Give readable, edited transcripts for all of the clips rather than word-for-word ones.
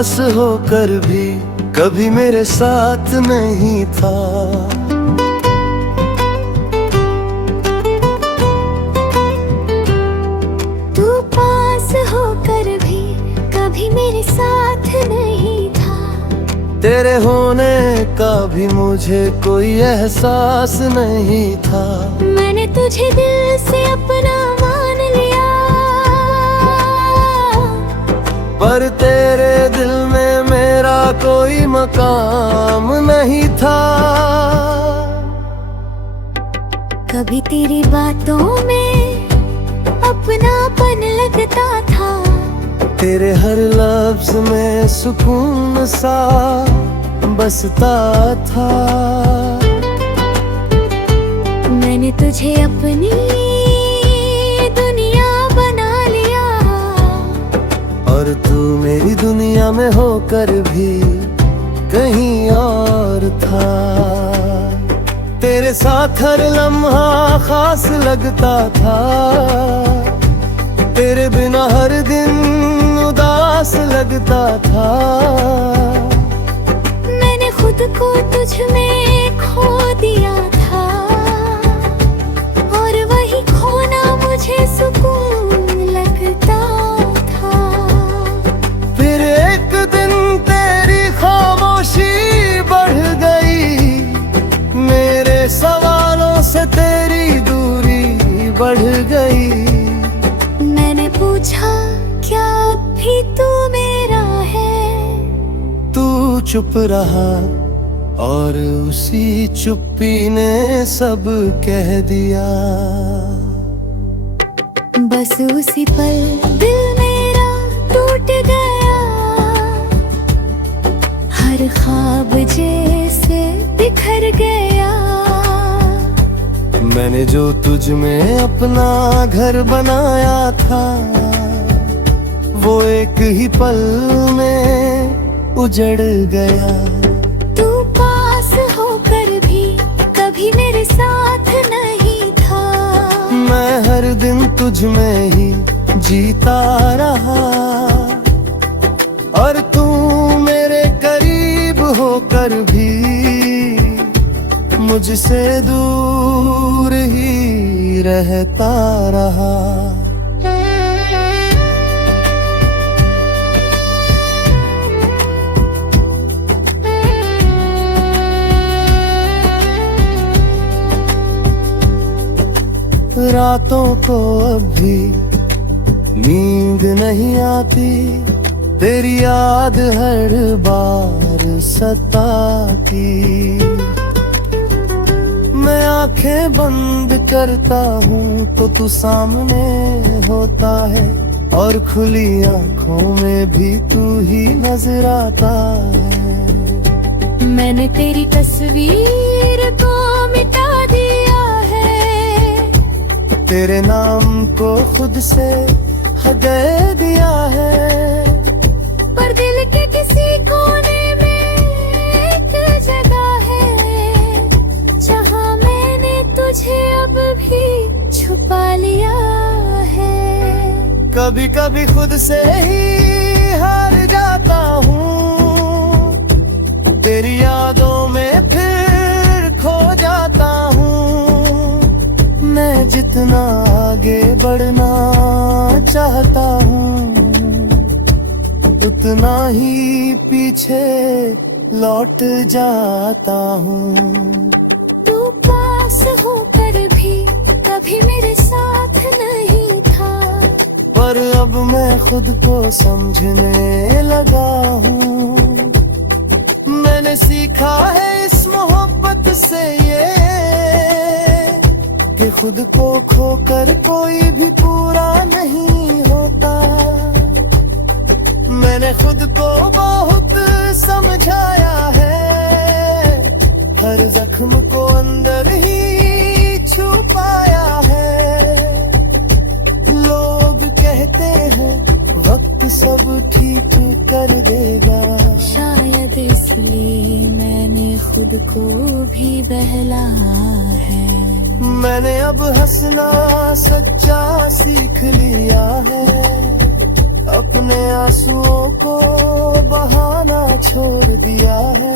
पास होकर भी कभी मेरे साथ नहीं था। तू पास होकर भी कभी मेरे साथ नहीं था। तेरे होने का भी मुझे कोई एहसास नहीं था। मैंने तुझे दिल से अपना मान लिया, पर तेरे दिल में मेरा कोई मकाम नहीं था। कभी तेरी बातों में अपनापन लगता था। तेरे हर लफ्ज में सुकून सा बसता था। मैंने तुझे अपनी दुनिया बना लिया, और तू मेरी दुनिया में होकर भी कहीं और था। तेरे साथ हर लम्हा खास लगता था। तेरे बिना हर दिन उदास लगता था। मैंने खुद को तुझ में खो दिया था, और वही खोना मुझे सुकून लगता था। फिर एक दिन तेरी खामोशी बढ़ गई, मेरे सवालों से तेरी दूरी बढ़ गई। मैंने पूछा क्या अब भी तू मेरा है? तू चुप रहा और उसी चुप्पी ने सब कह दिया। बस उसी पल दिल मेरा टूट गया, हर ख्वाब जैसे बिखर गया। मैंने जो तुझ में अपना घर बनाया था, वो एक ही पल में उजड़ गया। तू पास होकर भी कभी मेरे साथ नहीं था। मैं हर दिन तुझ में ही जीता रहा, और तू मेरे करीब होकर भी मुझसे दूर ही रहता रहा। रातों को अब भी नींद नहीं आती, तेरी याद हर बार सताती। मैं आंखें बंद करता हूँ तो तू सामने होता है, और खुली आंखों में भी तू ही नजर आता है। मैंने तेरी तस्वीर को मिटा दिया है, तेरे नाम को खुद से हटा दिया है। पर दिल के किसी कोने में एक जगह है, जहाँ मैंने तुझे अब भी छुपा लिया है। कभी कभी खुद से ही हार जाता हूँ, तेरी यादों में फिर खो जाता हूँ। मैं जितना आगे बढ़ना चाहता हूँ, उतना ही पीछे लौट जाता हूँ। तू पास होकर भी कभी मेरे साथ नहीं था, पर अब मैं खुद को समझने लगा हूँ। मैंने सीखा है इस मोहब्बत से ये, कि खुद को खोकर कोई भी पूरा नहीं होता। मैंने खुद को बहुत समझाया है, हर जख्म को अंदर ही छुपाया है। लोग कहते हैं वक्त सब ठीक कर देगा, शायद इसलिए मैंने खुद को भी बहला है। मैंने अब हंसना सच्चा सीख लिया है, अपने आंसुओं को बहाना छोड़ दिया है।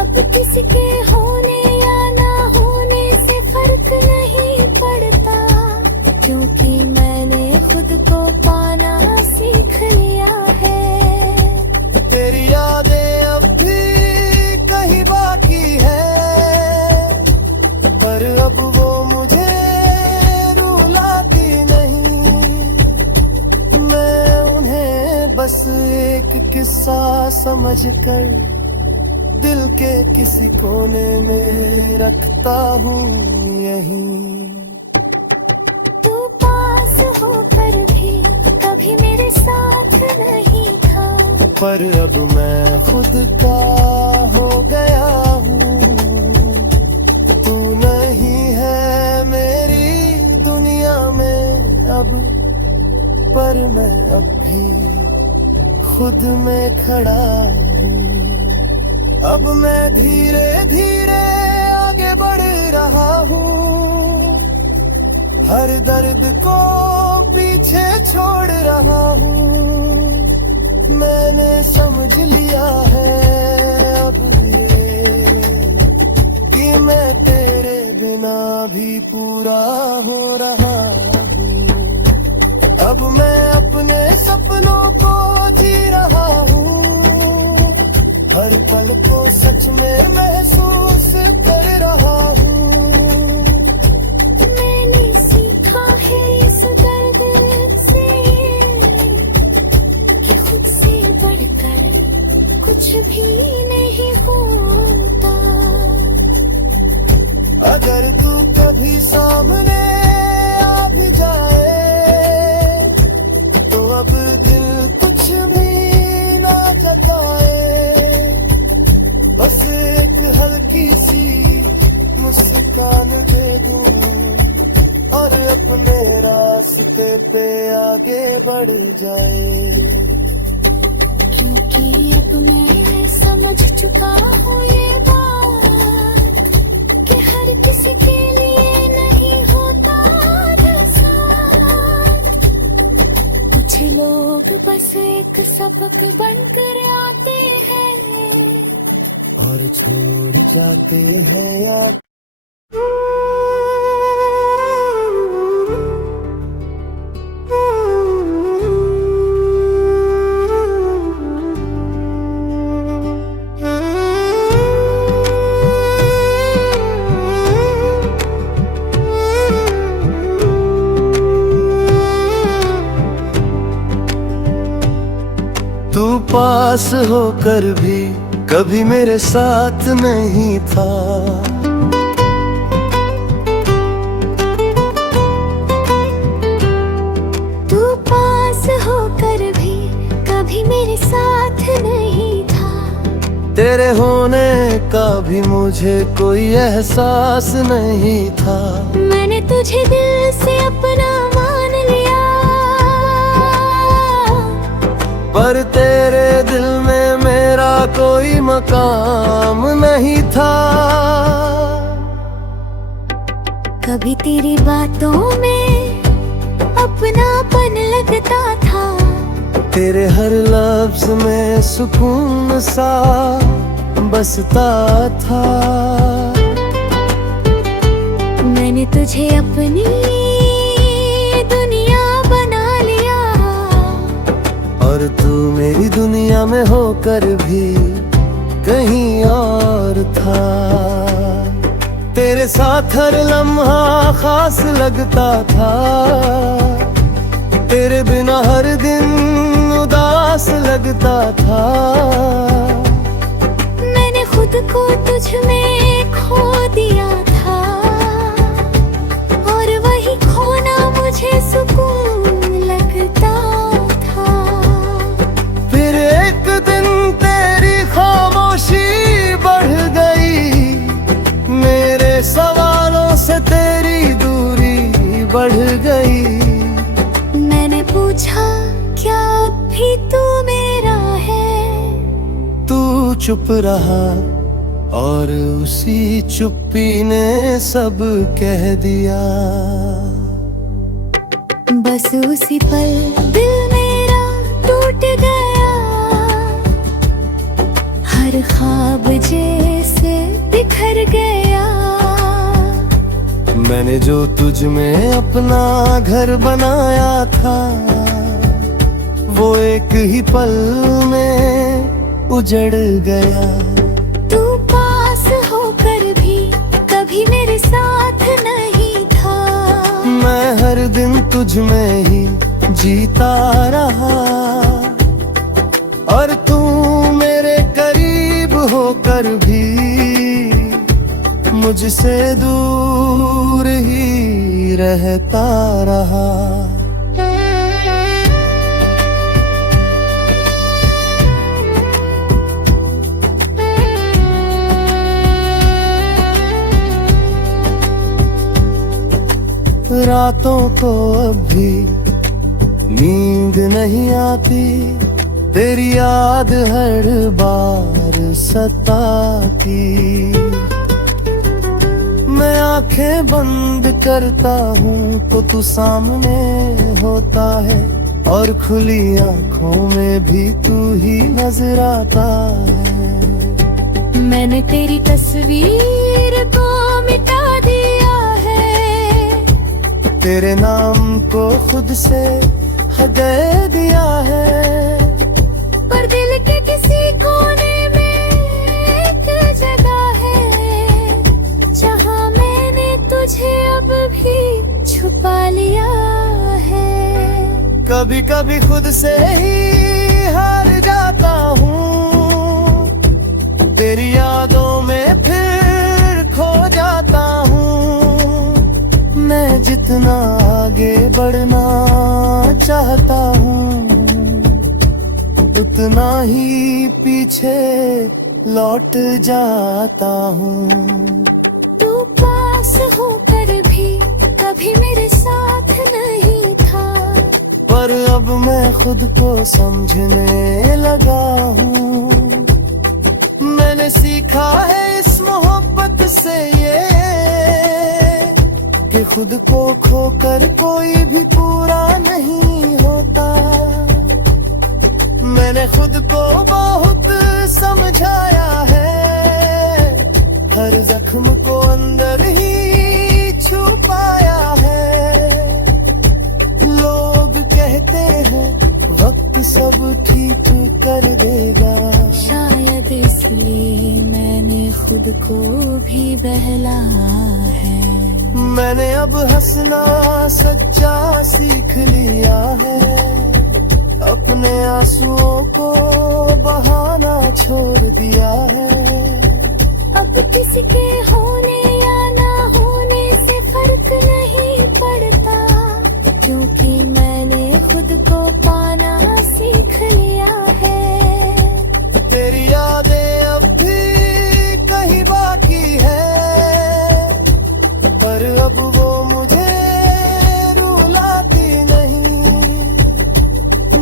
अब किसी के होने या ना होने से फर्क नहीं पड़ता, क्योंकि मैंने खुद को पाना सीख लिया है। तेरी यादें अब भी कहीं बाकी है, पर अब वो मुझे रुलाती नहीं। मैं उन्हें बस एक किस्सा समझकर दिल के किसी कोने में रखता हूँ यहीं। तू पास होकर भी कभी मेरे साथ नहीं था, पर अब मैं खुद का हो गया हूँ। तू नहीं है मेरी दुनिया में अब, पर मैं अब भी खुद में खड़ा हूँ। अब मैं धीरे धीरे आगे बढ़ रहा हूँ, हर दर्द को पीछे छोड़ रहा हूँ। मैंने समझ लिया है अब ये कि मैं तेरे बिना भी पूरा हो रहा हूँ। अब मैं अपने सपनों को जी रहा हूँ, हर पल को सच में महसूस कर रहा हूँ। मैंने सीखा है इस दर्द से कि खुद से बढ़कर कुछ भी नहीं होता। अगर तू कभी सामने आ भी जाए, तो अब दिल कुछ भी ना जताए। बस एक हल्की सी मुस्कान दे दूं और अपने रास्ते पे आगे बढ़ जाए। क्योंकि अब मैं समझ चुका हूँ ये बात कि हर किसी के लिए नहीं होता साथ। कुछ लोग बस एक सबक बनकर आते हैं और छोड़ जाते हैं यार। तू पास होकर भी कभी मेरे साथ नहीं था, तू पास होकर भी कभी मेरे साथ नहीं था। तेरे होने का भी मुझे कोई एहसास नहीं था। मैंने तुझे दिल से अपना मान लिया, पर तेरे दिल में मेरा कोई मकाम नहीं था। कभी तेरी बातों में अपनापन लगता था, तेरे हर लफ्ज में सुकून सा बसता था। मैंने तुझे अपनी दुनिया बना लिया, और तू मेरी दुनिया में होकर भी कहीं और था। तेरे साथ हर लम्हा खास लगता था, तेरे बिना हर दिन उदास लगता था। मैंने खुद को तुझ में खो दिया था, और वही खोना मुझे सुकून लगता था। फिर एक दिन तेरी खामोशी बढ़ गई, मेरे सवालों से तेरी दूरी बढ़ गई। मैंने पूछा क्या अब भी तू मेरा है, तू चुप रहा और उसी चुप्पी ने सब कह दिया। बस उसी पल दिल मेरा हर ख्वाब जैसे बिखर गया। मैंने जो तुझ में अपना घर बनाया था, वो एक ही पल में उजड़ गया। तू पास होकर भी कभी मेरे साथ नहीं था। मैं हर दिन तुझ में ही जीता रहा, और तू मेरे करीब होकर भी मुझसे दूर ही रहता रहा। रातों को अब भी नींद नहीं आती, तेरी याद हर बार सताती। मैं आंखें बंद करता हूँ तो तू सामने होता है, और खुली आंखों में भी तू ही नजर आता है। मैंने तेरी तस्वीर को मिटा दिया है, तेरे नाम को खुद से हटा दिया है। पर दिल के किसी कोने में एक जगह है, जहाँ मैंने तुझे अब भी छुपा लिया है। कभी कभी खुद से ही हार जाता हूँ, तेरी यादों में फिर खो जाता हूँ। मैं जितना आगे बढ़ना चाहता हूँ, उतना ही पीछे लौट जाता हूँ। तू पास होकर भी कभी मेरे साथ नहीं था, पर अब मैं खुद को समझने लगा हूँ। मैंने सीखा है इस मोहब्बत से ये, कि खुद को खोकर कोई भी पूरा नहीं होता। मैंने खुद को बहुत समझाया है, हर जख्म को अंदर ही छुपाया है। लोग कहते हैं वक्त सब ठीक कर देगा, शायद इसलिए मैंने खुद को भी बहलाया है। मैंने अब हंसना सच्चा सीख लिया है, अपने आंसुओं को बहाना छोड़ दिया है। अब किसी के होने या ना होने से फर्क नहीं पड़ता, क्योंकि मैंने खुद को पाना सीख लिया है। तेरी यादें अब भी कहीं बाकी है, पर अब वो मुझे रुलाती नहीं।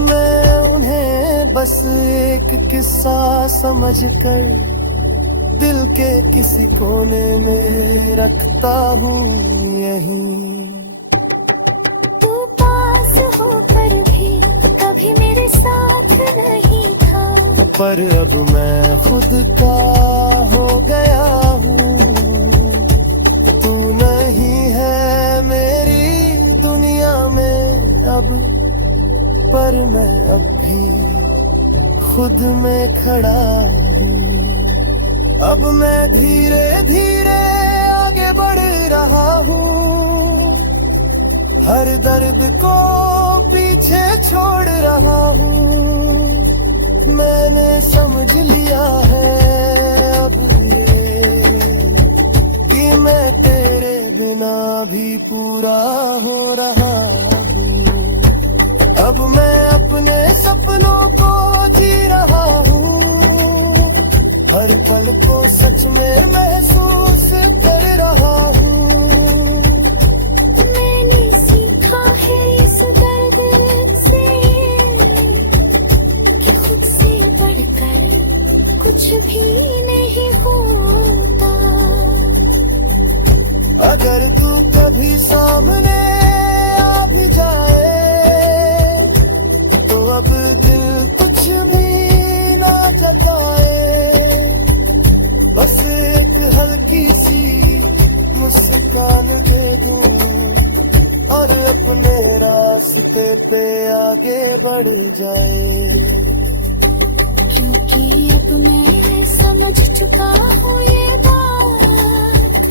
मैं उन्हें बस एक किस्सा समझकर दिल के किसी कोने में रखता हूँ यहीं। तू पास होकर भी कभी मेरे साथ नहीं था, पर अब मैं खुद का हो गया हूँ। तू नहीं है मेरी दुनिया में अब, पर मैं अब भी खुद में खड़ा हूँ। अब मैं धीरे धीरे आगे बढ़ रहा हूँ, हर दर्द को पीछे छोड़ रहा हूँ। मैंने समझ लिया है अब ये, कि मैं तेरे बिना भी पूरा हो रहा हूँ। अब मैं अपने सपनों को जी रहा हूँ, हर पल को सच में महसूस कर रहा हूँ। मैंने सीखा है इस दर्द से कि खुद से बढ़कर कुछ भी नहीं होता। अगर तू कभी सामने आ भी जाए, तो अब दिल कुछ भी ना जताए। पे आगे बढ़ जाए। क्योंकि अब मैं समझ चुका हूँ ये बात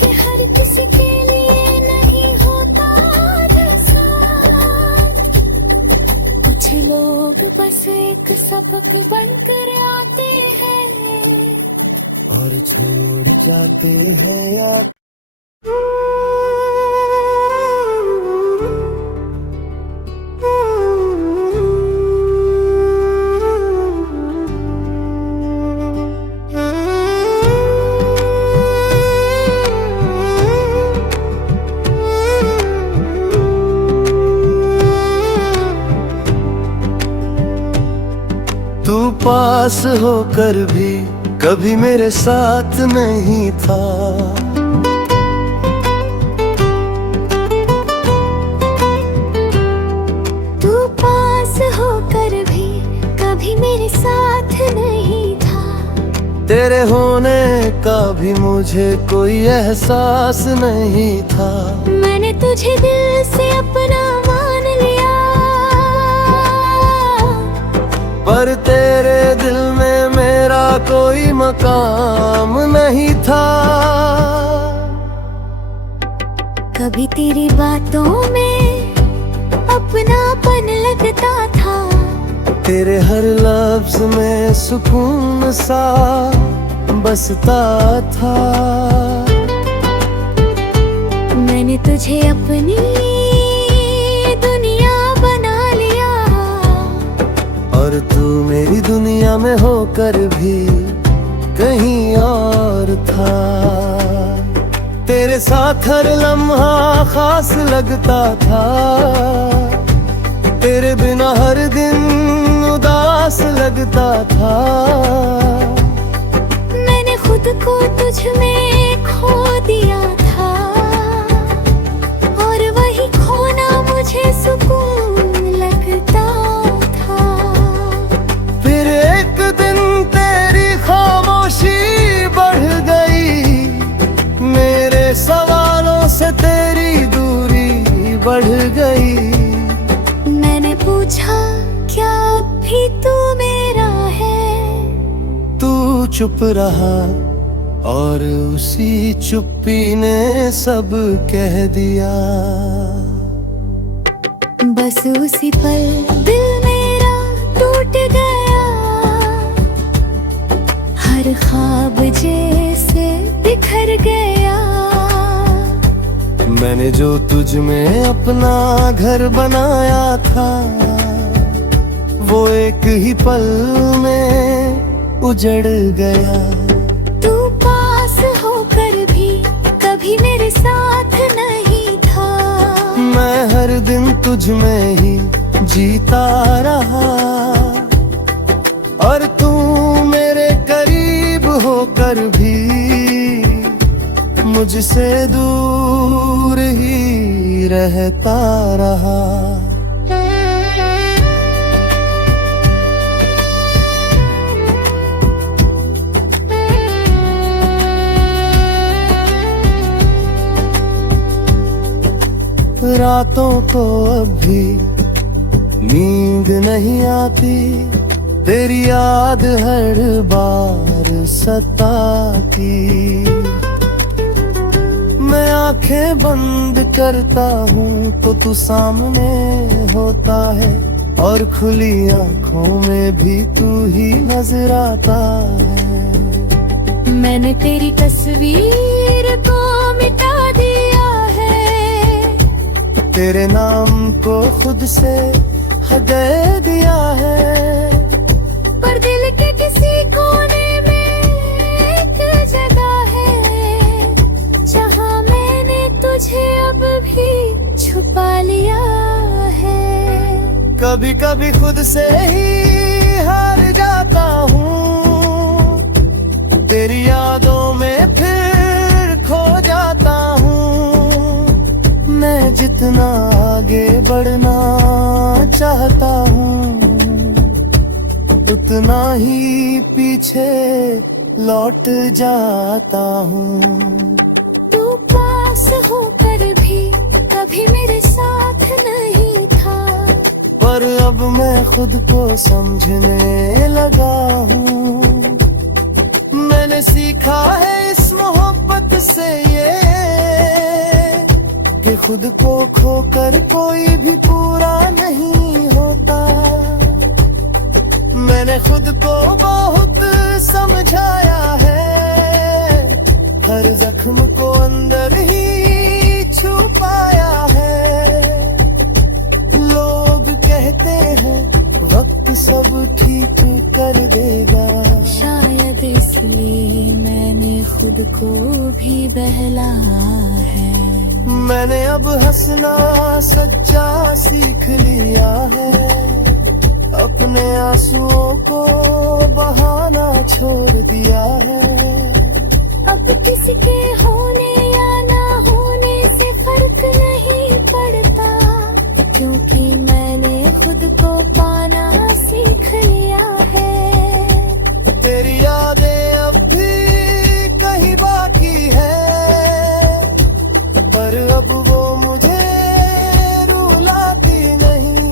कि हर किसी के लिए नहीं होता साथ। कुछ लोग बस एक सबक बनकर आते हैं और छोड़ जाते हैं यार। तू पास होकर भी कभी मेरे साथ नहीं था। तू पास होकर भी कभी मेरे साथ नहीं था। तेरे होने का भी मुझे कोई एहसास नहीं था। मैंने तुझे दिल से अपना मान लिया, पर तेरे दिल में मेरा कोई मकाम नहीं था। कभी तेरी बातों में अपनापन लगता था। तेरे हर लफ्ज में सुकून सा बसता था। मैंने तुझे अपनी दुनिया बना लिया, और तू मेरी दुनिया में होकर भी कहीं और था। तेरे साथ हर लम्हा खास लगता था। तेरे बिना हर दिन उदास लगता था। मैंने खुद को तुझ में खो दिया था, और वही खोना मुझे सुकून लगता था। फिर एक दिन तेरी खामोशी बढ़ गई। मेरे सवालों से तेरी दूरी बढ़ गई। मैंने पूछा क्या अब भी तू मेरा है? तू चुप रहा और उसी चुप्पी ने सब कह दिया। बस उसी पल दिल मेरा टूट गया, हर ख्वाब जैसे बिखर गया। मैंने जो तुझ में अपना घर बनाया था, वो एक ही पल में उजड़ गया। तू पास होकर भी कभी मेरे साथ नहीं था। मैं हर दिन तुझ में ही जीता रहा, और तू मेरे करीब होकर भी मुझसे दूर ही रहता रहा। रातों को अब भी नींद नहीं आती। तेरी याद हर बार सताती। मैं आंखें बंद करता हूँ तो तू सामने होता है, और खुली आंखों में भी तू ही नजर आता है। मैंने तेरी तस्वीर को मिटा दिया है, तेरे नाम को खुद से हटा दिया है। पर दिल के किसी कोने में एक जगह है, जहाँ मैंने तुझे अब भी छुपा लिया है। कभी कभी खुद से ही हार जाता हूँ, तेरी यादों में फिर खो जाता हूँ। मैं जितना आगे बढ़ना चाहता हूँ, उतना ही पीछे लौट जाता हूँ। तू पास होकर भी कभी मेरे साथ नहीं था। पर अब मैं खुद को समझने लगा हूँ। मैंने सीखा है इस मोहब्बत से ये कि खुद को खोकर कोई भी पूरा नहीं होता। मैंने खुद को बहुत समझाया है, हर जख्म को अंदर ही छुपाया है। लोग कहते हैं वक्त सब ठीक कर देगा, शायद इसलिए मैंने खुद को भी बहलाया है। मैंने अब हंसना सच्चा सीख लिया है, अपने आंसुओं को बहाना छोड़ दिया है। अब किसी के होने या ना होने से फर्क नहीं पड़ता, क्योंकि मैंने खुद को पाना सीख लिया है। तेरी यादें अब भी कहीं बाकी है, पर अब वो मुझे रुलाती नहीं।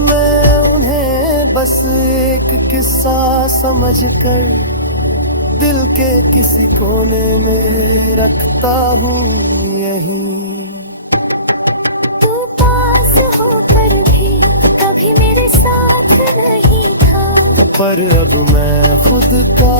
मैं उन्हें बस एक किस्सा समझकर दिल के किसी कोने में रखता हूँ यहीं। तू पास होकर भी कभी मेरे साथ नहीं था, पर अब मैं खुद का